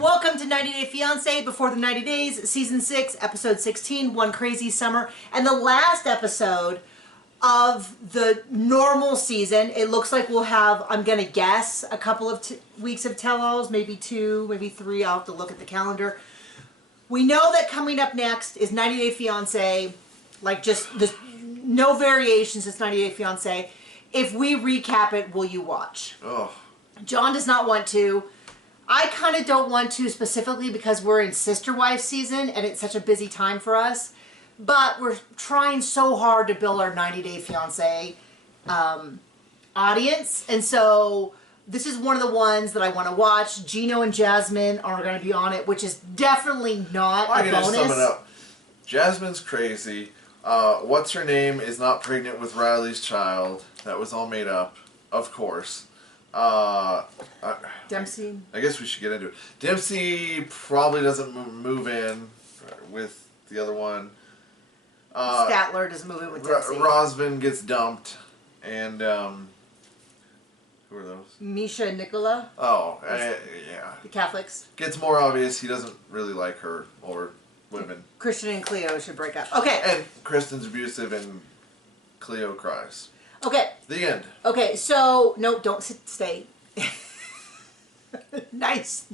Welcome to 90 Day Fiancé, Before the 90 Days, Season 6, Episode 16, One Crazy Summer, and the last episode of the normal season. It looks like we'll have, I'm going to guess, a couple of weeks of tell-alls, maybe 2, maybe 3. I'll have to look at the calendar. We know that coming up next is 90 Day Fiancé, like just this, no variations, it's 90 Day Fiancé. If we recap it, will you watch? Oh. John does not want to. I kind of don't want to, specifically because we're in Sister Wife season and it's such a busy time for us. But we're trying so hard to build our 90 Day Fiancé audience. And so this is one of the ones that I want to watch. Gino and Jasmine are going to be on it, which is definitely not a bonus. I can just sum it up. Jasmine's crazy. What's her name is not pregnant with Riley's child. That was all made up, of course. Dempsey. I guess we should get into it. Dempsey probably doesn't move in with the other one. Settler doesn't move in with Dempsey. Rosman gets dumped, and who are those? Misha and Nicola. Oh, yeah. The Catholics. Gets more obvious he doesn't really like her or women. Christian and Cleo should break up. Okay. And Kristen's abusive, and Cleo cries. Okay. The end. Okay, so, no, don't stay. Nice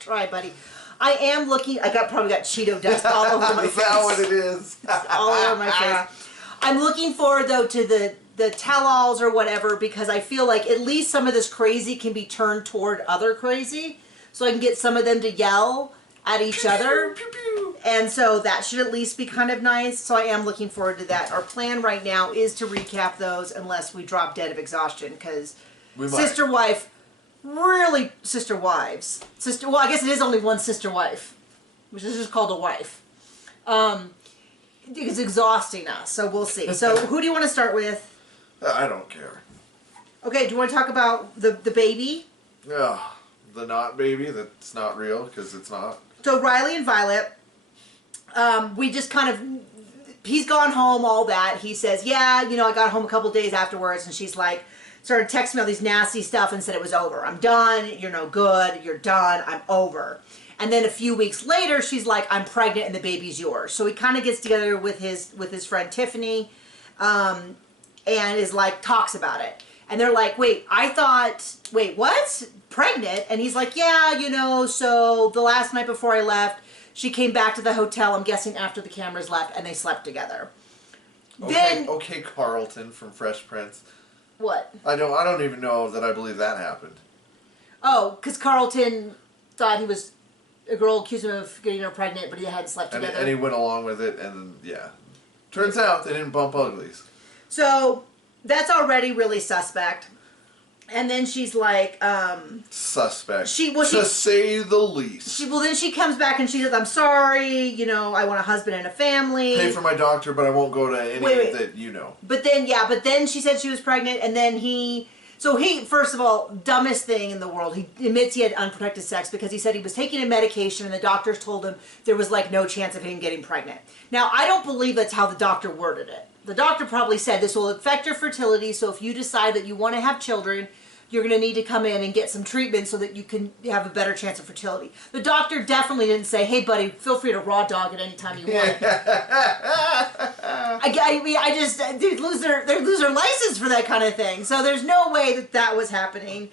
try, buddy. I am looking, probably got Cheeto dust all over my face. Is that what it is? All over my face. I'm looking forward, though, to the tell-alls or whatever, because I feel like at least some of this crazy can be turned toward other crazy, so I can get some of them to yell at each other. Pew, pew. And so that should at least be kind of nice. So I am looking forward to that. Our plan right now is to recap those unless we drop dead of exhaustion, because Sister Wife, really Sister Wives. Well, I guess it is only one Sister Wife, which is just called a wife. It's exhausting us, so we'll see. So who do you want to start with? I don't care. Okay, do you want to talk about the baby? Yeah, the not baby that's not real, because it's not. So Riley and Violet, we just kind of, he's gone home, all that. He says, yeah, you know, I got home a couple days afterwards, and she's like, started texting me all these nasty stuff and said it was over. I'm done, you're no good, you're done, I'm over. And then a few weeks later, she's like, I'm pregnant and the baby's yours. So he kind of gets together with his friend Tiffany, and is like, talks about it. And they're like, wait, what? Pregnant? And he's like, yeah, you know, so the last night before I left, she came back to the hotel, I'm guessing after the cameras left, and they slept together. Okay, Carlton from Fresh Prince. What? I don't even know that I believe that happened. Oh, because Carlton thought he was, a girl accused him of getting her pregnant, but he hadn't slept together. And he went along with it, and yeah. Turns out they didn't bump uglies. So, that's already really suspect. And then she's like, suspect. To say the least. Then she comes back and she says, I'm sorry, you know, I want a husband and a family. Pay for my doctor, but I won't go to any that you know. But then she said she was pregnant, and then first of all, dumbest thing in the world, he admits he had unprotected sex because he said he was taking a medication and the doctors told him there was like no chance of him getting pregnant. Now, I don't believe that's how the doctor worded it. The doctor probably said this will affect your fertility, so if you decide that you want to have children, you're going to need to come in and get some treatment so that you can have a better chance of fertility. The doctor definitely didn't say, hey buddy, feel free to raw dog it anytime you want. Dude, they lose their license for that kind of thing. So there's no way that was happening.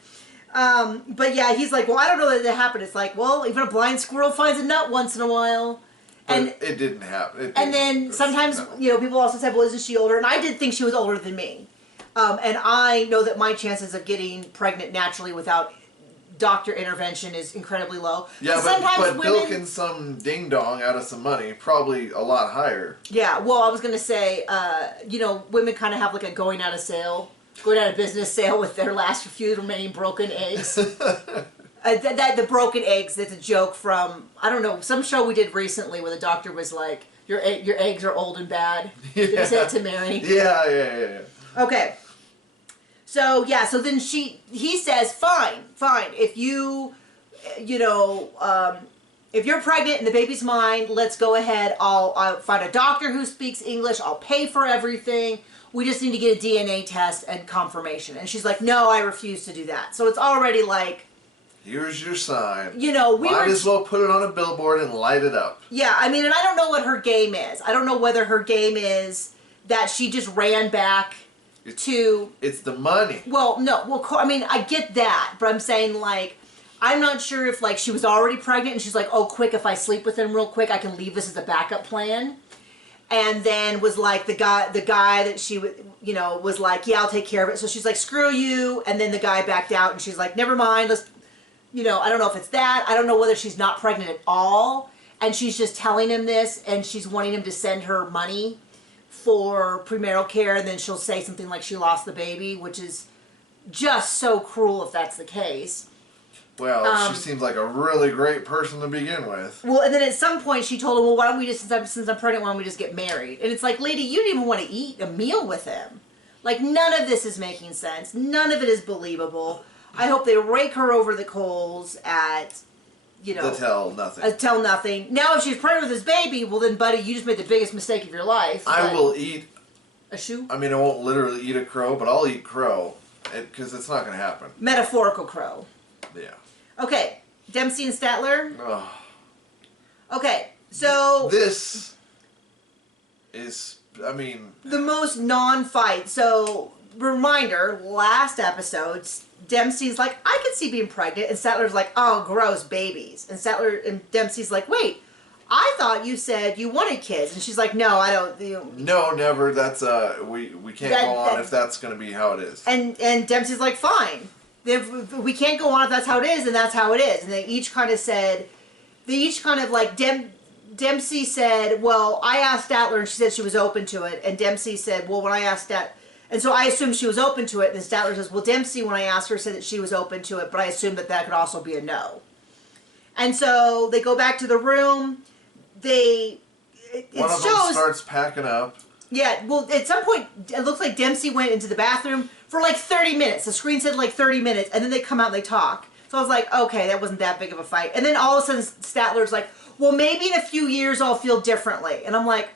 But yeah, he's like, well, I don't know that happened. It's like, well, even a blind squirrel finds a nut once in a while. And it didn't happen. And then sometimes, you know, people also said, well, isn't she older? And I did think she was older than me. And I know that my chances of getting pregnant naturally without doctor intervention is incredibly low. Yeah, but bilking some ding-dong out of some money, probably a lot higher. Yeah, well, I was going to say, you know, women kind of have like a going out of business sale with their last few remaining broken eggs. The broken eggs, that's a joke from, I don't know, some show we did recently where the doctor was like, your eggs are old and bad. Yeah. He said to Mary. Yeah. Okay. So, yeah, so then he says, fine, if you know, if you're pregnant and the baby's mine, let's go ahead, I'll find a doctor who speaks English, I'll pay for everything, we just need to get a DNA test and confirmation. And she's like, no, I refuse to do that. So it's already like, Here's your sign. You know, Might as well put it on a billboard and light it up. Yeah, I mean, and I don't know what her game is. I don't know whether her game is that she just ran back to... It's the money. Well, no. Well, I mean, I get that. But I'm saying, like, I'm not sure if, like, she was already pregnant and she's like, oh, quick, if I sleep with him real quick, I can leave this as a backup plan. And then was like, the guy that she would, you know, was like, yeah, I'll take care of it. So she's like, screw you. And then the guy backed out and she's like, never mind, let's... You know, I don't know if it's that. I don't know whether she's not pregnant at all. And she's just telling him this. And she's wanting him to send her money for premarital care. And then she'll say something like she lost the baby. Which is just so cruel if that's the case. Well, she seems like a really great person to begin with. Well, and then at some point she told him, well, why don't we just, since I'm pregnant, why don't we just get married? And it's like, lady, you didn't even want to eat a meal with him. Like, none of this is making sense. None of it is believable. I hope they rake her over the coals at, you know... Tell nothing. Tell nothing. Now, if she's pregnant with this baby, well then, buddy, you just made the biggest mistake of your life. I will eat... A shoe? I mean, I won't literally eat a crow, but I'll eat crow. Because it's not going to happen. Metaphorical crow. Yeah. Okay. Dempsey and Settler? Ugh. Okay, so... This is... I mean... The most non-fight. So, reminder, last episode... Dempsey's like, I could see being pregnant, and Settler's like, oh, gross, babies. And Dempsey's like, wait, I thought you said you wanted kids, and she's like, no, I don't. No, never. That's we can't go on if that's going to be how it is. And Dempsey's like, fine, if we can't go on if that's how it is, and that's how it is. And they each kind of like Dempsey said, well, I asked Statler, and she said she was open to it, and Dempsey said, well, when I asked that. And so I assumed she was open to it, and Statler says, well, Dempsey, when I asked her, said that she was open to it, but I assumed that could also be a no. And so they go back to the room. One of them starts packing up. Yeah, well, at some point, it looks like Dempsey went into the bathroom for like 30 minutes. The screen said like 30 minutes, and then they come out and they talk. So I was like, okay, that wasn't that big of a fight. And then all of a sudden, Statler's like, well, maybe in a few years I'll feel differently. And I'm like,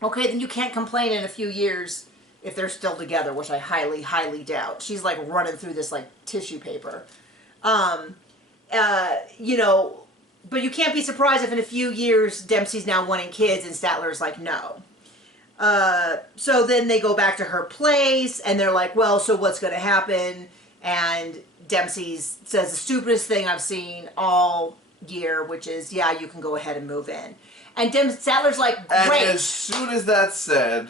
okay, then you can't complain in a few years if they're still together, which I highly, highly doubt. She's like running through this like tissue paper. You know, but you can't be surprised if in a few years Dempsey's now wanting kids and Statler's like, no. So then they go back to her place and they're like, well, so what's going to happen? And Dempsey says the stupidest thing I've seen all year, which is, yeah, you can go ahead and move in. And Statler's like, great. And as soon as that's said,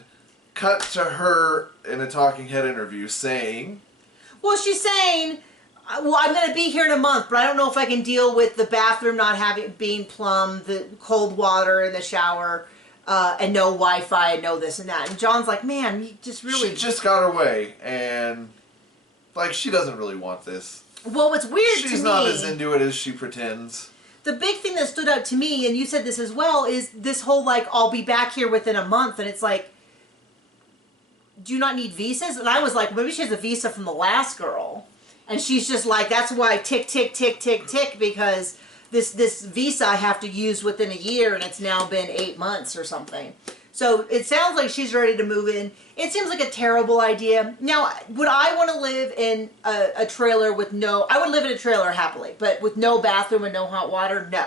cut to her in a talking head interview saying... Well, she's saying, well, I'm going to be here in a month, but I don't know if I can deal with the bathroom not being plumbed, the cold water in the shower, and no Wi-Fi, and no this and that. And John's like, man, you just really... She just got her way, and, like, she doesn't really want this. Well, what's weird to me... She's not as into it as she pretends. The big thing that stood out to me, and you said this as well, is this whole, like, I'll be back here within a month, and it's like... Do you not need visas? And I was like, maybe she has a visa from the last girl. And she's just like, that's why tick, tick, tick, tick, tick, because this visa I have to use within a year, and it's now been 8 months or something. So it sounds like she's ready to move in. It seems like a terrible idea. Now, would I want to live in a trailer with no... I would live in a trailer happily, but with no bathroom and no hot water, no.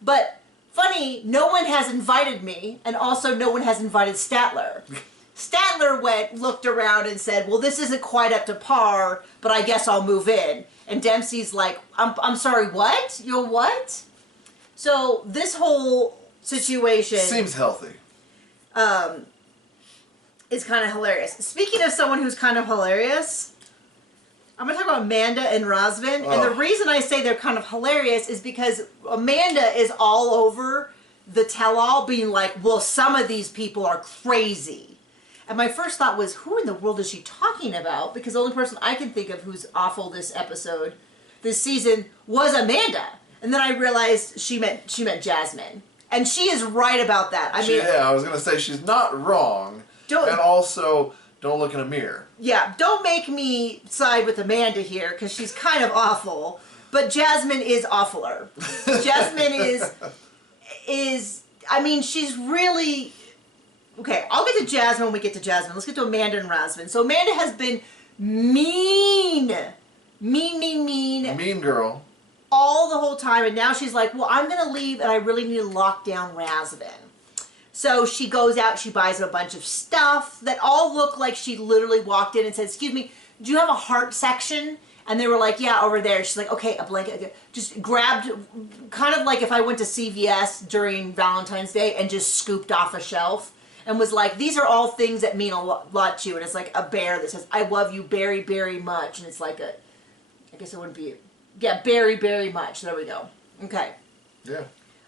But, funny, no one has invited me, and also no one has invited Statler. Statler looked around and said, well, this isn't quite up to par, but I guess I'll move in. And Dempsey's like, I'm sorry, what? You're what? So this whole situation... Seems healthy. Is kind of hilarious. Speaking of someone who's kind of hilarious, I'm going to talk about Amanda and Rosman. Oh. And the reason I say they're kind of hilarious is because Amanda is all over the tell-all being like, well, some of these people are crazy. And my first thought was, who in the world is she talking about? Because the only person I can think of who's awful this season, was Amanda. And then I realized she meant Jasmine. And she is right about that. I mean, yeah, I was going to say, she's not wrong. And also, don't look in a mirror. Yeah, don't make me side with Amanda here, because she's kind of awful. But Jasmine is awfuler. Jasmine is, I mean, she's really... Okay, I'll get to Jasmine when we get to Jasmine. Let's get to Amanda and Rosman. So Amanda has been mean. Mean girl. all the whole time, and now she's like, well, I'm gonna leave and I really need to lock down Rosman. So she goes out, she buys a bunch of stuff that all look like she literally walked in and said, excuse me, do you have a heart section? And they were like, yeah, over there. She's like, okay, a blanket. Just grabbed, kind of like if I went to CVS during Valentine's Day and just scooped off a shelf and was like, these are all things that mean a lot to you. And it's like a bear that says, I love you very, very much. And it's like a, I guess it wouldn't be, yeah, very, very much. There we go. Okay. Yeah.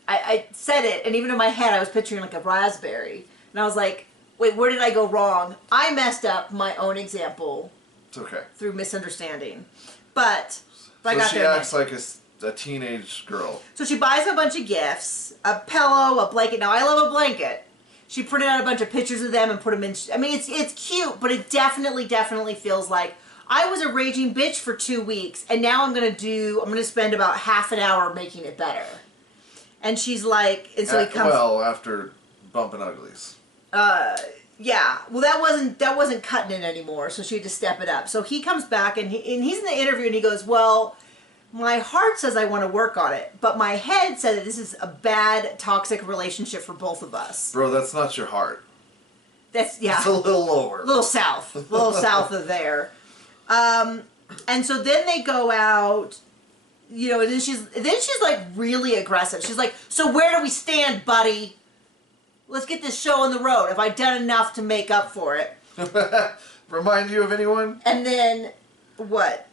I said it, and even in my head, I was picturing like a raspberry. And I was like, wait, where did I go wrong? I messed up my own example. It's okay. Through misunderstanding. But so I got she there. acts like a teenage girl. So she buys a bunch of gifts, a pillow, a blanket. Now, I love a blanket. She printed out a bunch of pictures of them and put them in. I mean, it's cute, but it definitely feels like I was a raging bitch for 2 weeks, and now I'm going to spend about half an hour making it better. And she's like, and so he comes. Well, after bumping uglies. Yeah. Well, that wasn't cutting it anymore. So she had to step it up. So he comes back and he's in the interview and he goes, well, my heart says I want to work on it, but my head said that this is a bad, toxic relationship for both of us. Bro, that's not your heart. That's, yeah. It's a little lower. A little south of there. And so then they go out. You know, and then she's like really aggressive. She's like, so where do we stand, buddy? Let's get this show on the road. Have I done enough to make up for it? Remind you of anyone? And then, what?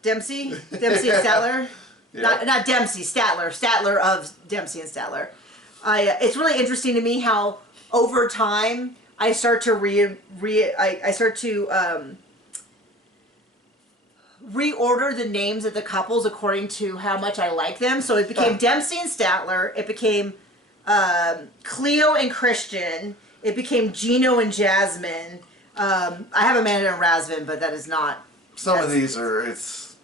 Dempsey? Dempsey and Settler? Yeah. Not Dempsey, Settler. Settler of Dempsey and Settler. It's really interesting to me how over time I start to reorder the names of the couples according to how much I like them. So it became Dempsey and Settler. It became Cleo and Christian. It became Gino and Jasmine. I have Amanda and Rosman, but that is not. Some of these are, it's.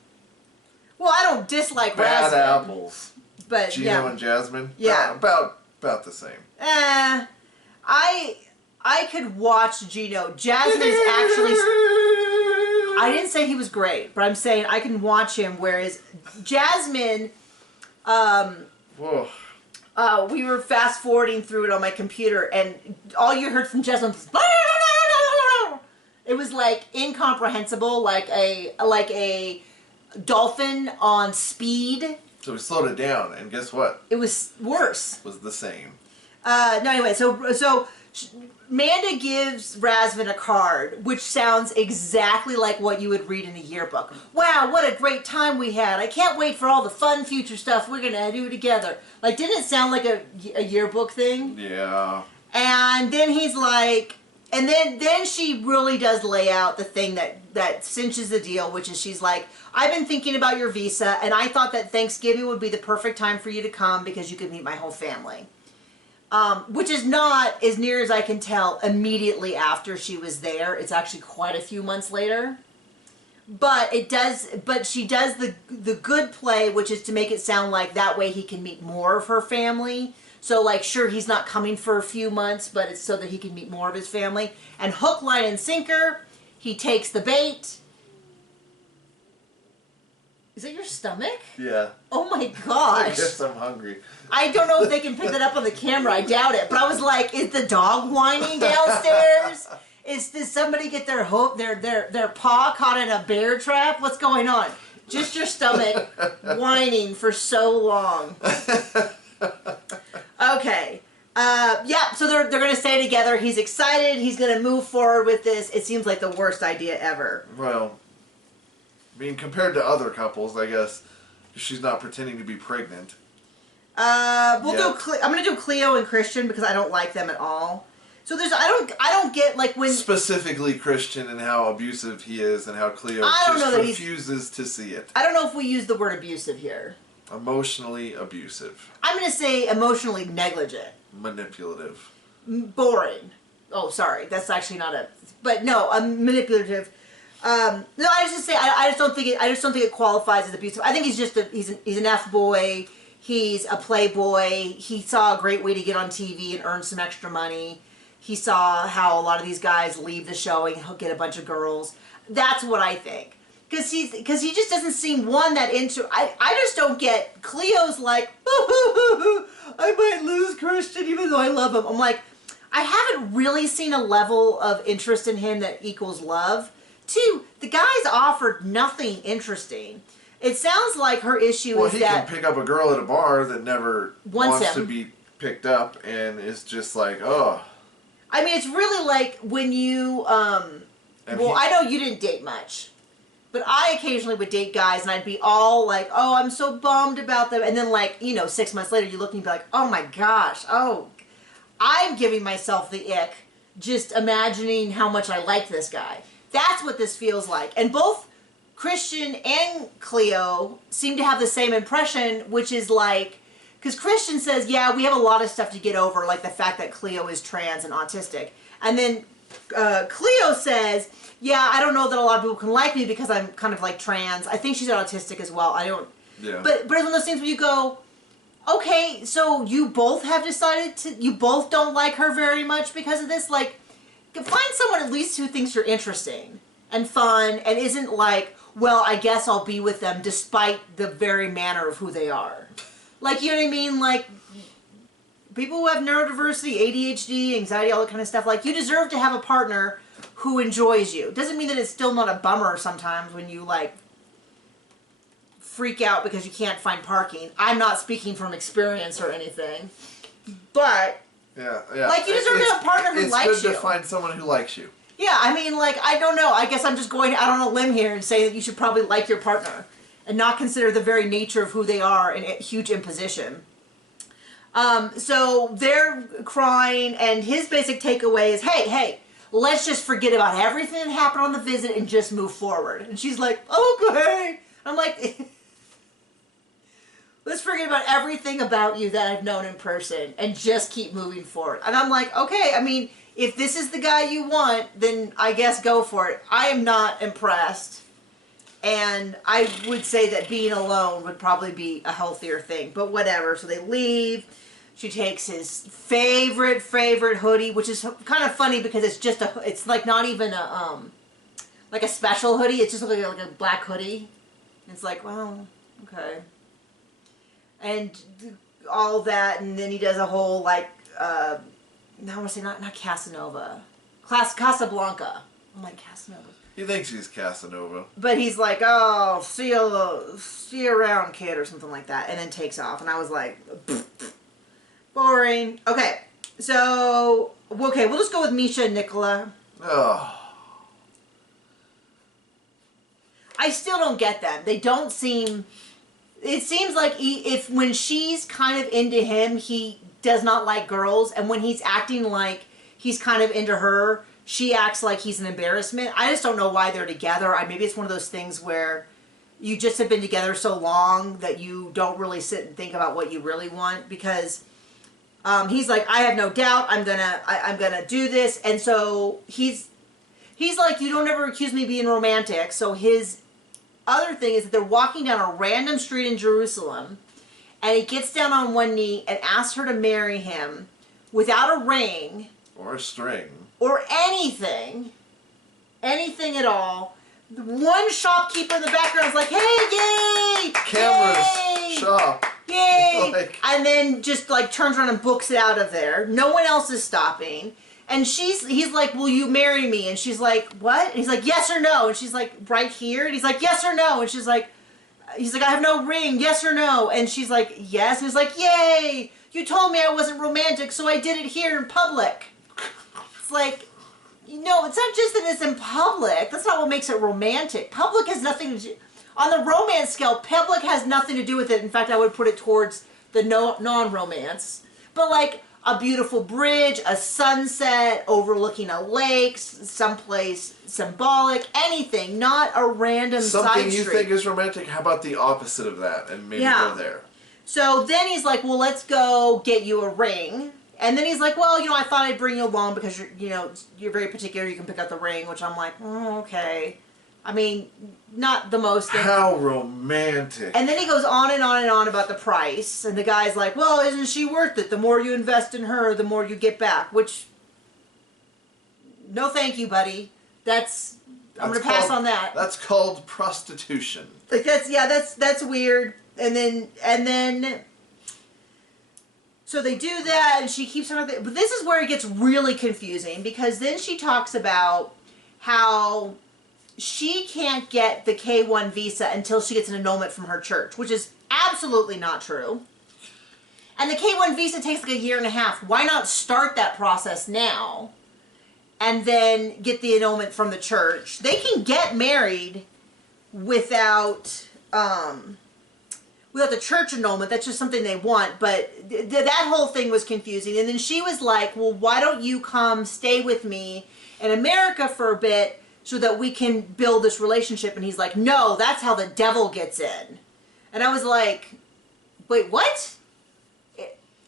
Well, I don't dislike bad Rosman. apples. But Gino yeah. and Jasmine? Yeah. About the same. I could watch Gino. Jasmine is actually. I didn't say he was great, but I'm saying I can watch him. Whereas Jasmine, Whoa. We were fast forwarding through it on my computer, and all you heard from Jasmine was, it was like incomprehensible, like a dolphin on speed. So we slowed it down, and guess what? It was worse. It was the same. No, anyway, so Amanda gives Rosman a card, which sounds exactly like what you would read in a yearbook. Wow, what a great time we had. I can't wait for all the fun future stuff we're going to do together. Like, didn't it sound like a yearbook thing? Yeah. And then he's like, and then she really does lay out the thing that cinches the deal, which is she's like, I've been thinking about your visa, and I thought that Thanksgiving would be the perfect time for you to come because you could meet my whole family. Which is not, as near as I can tell, immediately after she was there. It's actually quite a few months later. But she does the good play, which is to make it sound like that way he can meet more of her family. So, like, sure, he's not coming for a few months, but it's so that he can meet more of his family. And hook, line, and sinker, he takes the bait. Is that your stomach? Yeah. Oh my gosh. I guess I'm hungry. I don't know if they can pick that up on the camera. I doubt it. But I was like, is the dog whining downstairs? Does somebody get their paw caught in a bear trap? What's going on? Just your stomach whining for so long. Okay. Yeah, so they're going to stay together. He's excited. He's going to move forward with this. It seems like the worst idea ever. Well, I mean, compared to other couples, I guess she's not pretending to be pregnant. I'm going to do Cleo and Christian because I don't like them at all. So I don't get like when specifically Christian and how abusive he is and how Cleo refuses to see it. I don't know if we use the word abusive here. Emotionally abusive. I'm going to say emotionally negligent. Manipulative. Boring. Oh, sorry. That's actually not but no, manipulative. No, I just don't think it qualifies as abusive. I think he's an F-boy. He's a playboy. He saw a great way to get on TV and earn some extra money. He saw how a lot of these guys leave the show and he'll get a bunch of girls. That's what I think. Because he just doesn't seem one that into. I just don't get Cleo's like, I might lose Christian even though I love him. I'm like, I haven't really seen a level of interest in him that equals love. Two, the guy's offered nothing interesting. It sounds like her issue is that... Well, he can pick up a girl at a bar that never wants him to be picked up and is just like, oh. I mean, it's really like when you... I know you didn't date much. But I occasionally would date guys and I'd be all like, oh, I'm so bummed about them. And then 6 months later you look and you be like, oh my gosh, oh, I'm giving myself the ick just imagining how much I like this guy. That's what this feels like. And both Christian and Cleo seem to have the same impression, which is like, because Christian says, yeah, we have a lot of stuff to get over, like the fact that Cleo is trans and autistic. And then Cleo says, yeah, I don't know that a lot of people can like me because I'm kind of like trans. I think she's autistic as well. I don't. Yeah. But it's one of those things where you go, okay, so you both have decided you both don't like her very much because of this? Like, find someone at least who thinks you're interesting and fun and isn't like, well, I guess I'll be with them despite the very manner of who they are. Like, you know what I mean? Like, people who have neurodiversity, ADHD, anxiety, all that kind of stuff, like, you deserve to have a partner who enjoys you. Doesn't mean that it's still not a bummer sometimes when you, like, freak out because you can't find parking. I'm not speaking from experience or anything. But, yeah. Like, you deserve to have a partner who likes you. It's good to find someone who likes you. Yeah, I mean, like, I don't know. I guess I'm just going out on a limb here and say that you should probably like your partner and not consider the very nature of who they are a huge imposition. So they're crying, and his basic takeaway is, hey, let's just forget about everything that happened on the visit and just move forward. And she's like, okay. I'm like, let's forget about everything about you that I've known in person and just keep moving forward. And I'm like, okay, I mean, if this is the guy you want, then I guess go for it. I am not impressed. And I would say that being alone would probably be a healthier thing. But whatever. So they leave. She takes his favorite hoodie, which is kind of funny because it's just it's like not even a, like a special hoodie. It's just like a black hoodie. It's like, well, okay. And all that, and then he does a whole, like, I want to say not Casanova. Casablanca. I'm like, Casanova. He thinks he's Casanova. But he's like, oh, see you around, kid, or something like that, and then takes off. And I was like, boring. Okay, so, we'll just go with Misha and Nicola. Oh. I still don't get them. They don't seem... It seems like when she's kind of into him, he does not like girls. And when he's acting like he's kind of into her, she acts like he's an embarrassment. I just don't know why they're together. Maybe it's one of those things where you just have been together so long that you don't really sit and think about what you really want. Because he's like, I have no doubt I'm gonna do this. And so he's like, you don't ever accuse me of being romantic. So his other thing is that they're walking down a random street in Jerusalem, and he gets down on one knee and asks her to marry him without a ring or a string or anything at all. One shopkeeper in the background is like, hey, yay, cameras, yay, shop, yay, and then just like turns around and books it out of there. No one else is stopping. And he's like, will you marry me? And she's like, what? And he's like, yes or no? And she's like, right here? And he's like, yes or no? And he's like, I have no ring, yes or no? And she's like, yes. And he's like, yay! You told me I wasn't romantic, so I did it here in public. It's like, no, it's not just that it's in public. That's not what makes it romantic. Public has nothing to do, on the romance scale, public has nothing to do with it. In fact, I would put it towards the non-romance. But like, a beautiful bridge, a sunset, overlooking a lake, someplace symbolic, anything, not a random something side street. You think is romantic, how about the opposite of that, and maybe go there. So then he's like, well, let's go get you a ring. And then he's like, well, I thought I'd bring you along because you're very particular, you can pick out the ring, which I'm like, okay. I mean, not the most... How romantic. And then he goes on and on and on about the price. And the guy's like, well, isn't she worth it? The more you invest in her, the more you get back. Which, no thank you, buddy. That's I'm going to pass on that. That's called prostitution. Like that's weird. And then so they do that, and she keeps on. But this is where it gets really confusing, because then she talks about how she can't get the K-1 visa until she gets an annulment from her church, which is absolutely not true. And the K-1 visa takes like a year and a half. Why not start that process now and then get the annulment from the church? They can get married without the church annulment. That's just something they want. But that whole thing was confusing. And then she was like, well, why don't you come stay with me in America for a bit so that we can build this relationship? And he's like, no, that's how the devil gets in. And I was like, wait, what?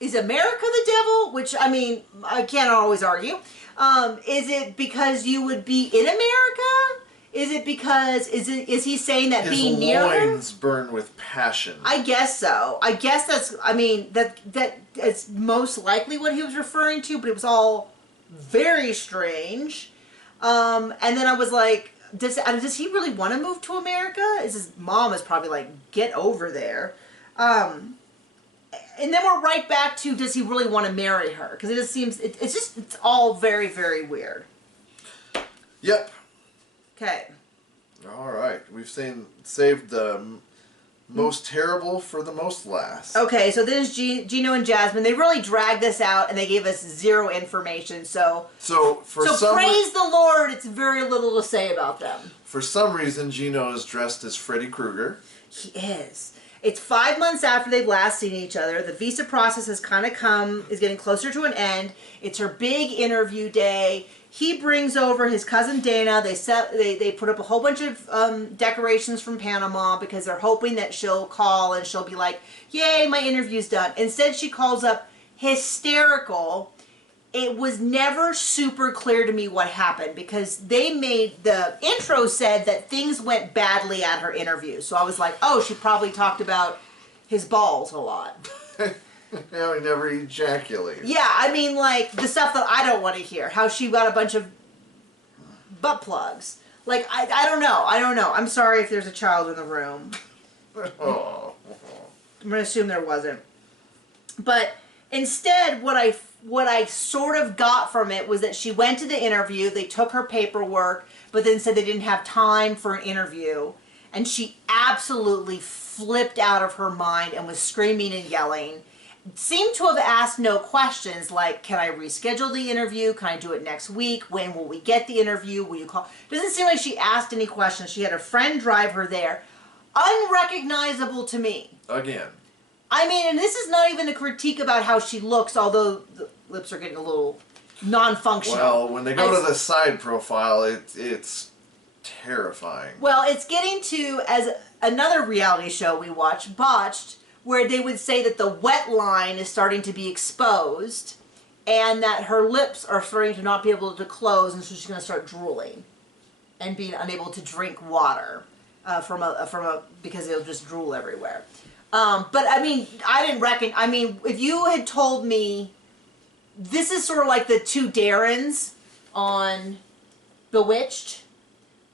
Is America the devil? Which, I mean, I can't always argue. Is it because you would be in America? Is it because, is he saying that being near her? His loins burn with passion. I guess so. I guess that's, I mean, that's most likely what he was referring to, but it was all very strange. And then I was like, does he really want to move to America? His mom is probably like, get over there. And then we're right back to, does he really want to marry her? Because it just seems, it's all very, very weird. Yep. Okay. All right. We've saved the most terrible for the most last. Okay, so this is Gino and Jasmine. They really dragged this out, and they gave us zero information. So praise the Lord, it's very little to say about them. For some reason, Gino is dressed as Freddy Krueger. He is. It's 5 months after they've last seen each other. The visa process has kind of is getting closer to an end. It's her big interview day. He brings over his cousin Dana. They put up a whole bunch of decorations from Panama because they're hoping that she'll call and she'll be like, yay, my interview's done. Instead, she calls up hysterical. It was never super clear to me what happened because the intro said that things went badly at her interview. So I was like, oh, she probably talked about his balls a lot. Yeah, we never ejaculate. Yeah, I mean, like, the stuff that I don't want to hear. How she got a bunch of butt plugs. Like, I don't know. I don't know. I'm sorry if there's a child in the room. Oh. I'm going to assume there wasn't. But instead, what I sort of got from it was that she went to the interview, they took her paperwork, but then said they didn't have time for an interview. And she absolutely flipped out of her mind and was screaming and yelling. Seemed to have asked no questions like, can I reschedule the interview? Can I do it next week? When will we get the interview? Will you call? Doesn't seem like she asked any questions. She had a friend drive her there. Unrecognizable to me. Again. I mean, and this is not even a critique about how she looks, although the lips are getting a little non-functional. Well, when they go to the side profile, it's terrifying. Well, it's getting to, as another reality show we watch, Botched, where they would say that the wet line is starting to be exposed and that her lips are starting to not be able to close, and so she's going to start drooling and being unable to drink water because it'll just drool everywhere. But I mean, if you had told me this is sort of like the two Darrens on Bewitched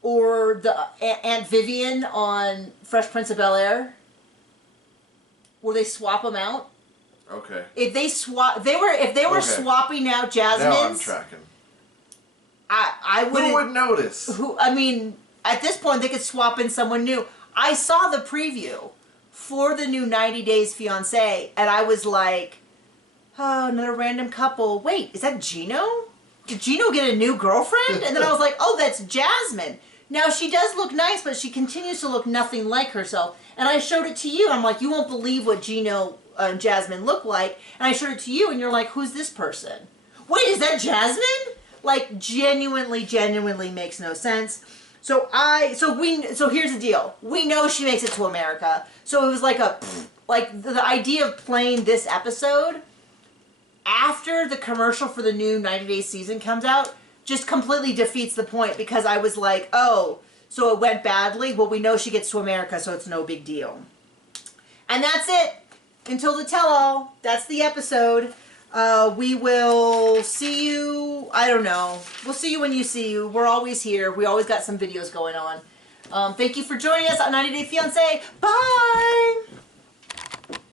or the Aunt Vivian on Fresh Prince of Bel-Air, where they swap them out. Okay. If they were swapping out Jasmine's, now I'm tracking. I wouldn't. Who would notice? I mean, at this point, they could swap in someone new. I saw the preview for the new 90 Days Fiancé, and I was like, oh, another random couple. Wait, is that Gino? Did Gino get a new girlfriend? And then I was like, oh, that's Jasmine. Now, she does look nice, but she continues to look nothing like herself. And I showed it to you. I'm like, you won't believe what Gino and Jasmine look like. And I showed it to you, and you're like, who's this person? Wait, is that Jasmine? Like, genuinely makes no sense. So here's the deal. We know she makes it to America. So it was like the idea of playing this episode after the commercial for the new 90 Day season comes out just completely defeats the point, because I was like, oh, so it went badly? Well, we know she gets to America, so it's no big deal. And that's it. Until the tell-all. That's the episode. We will see you, I don't know. We'll see you when you see you. We're always here. We always got some videos going on. Thank you for joining us on 90 Day Fiancé. Bye!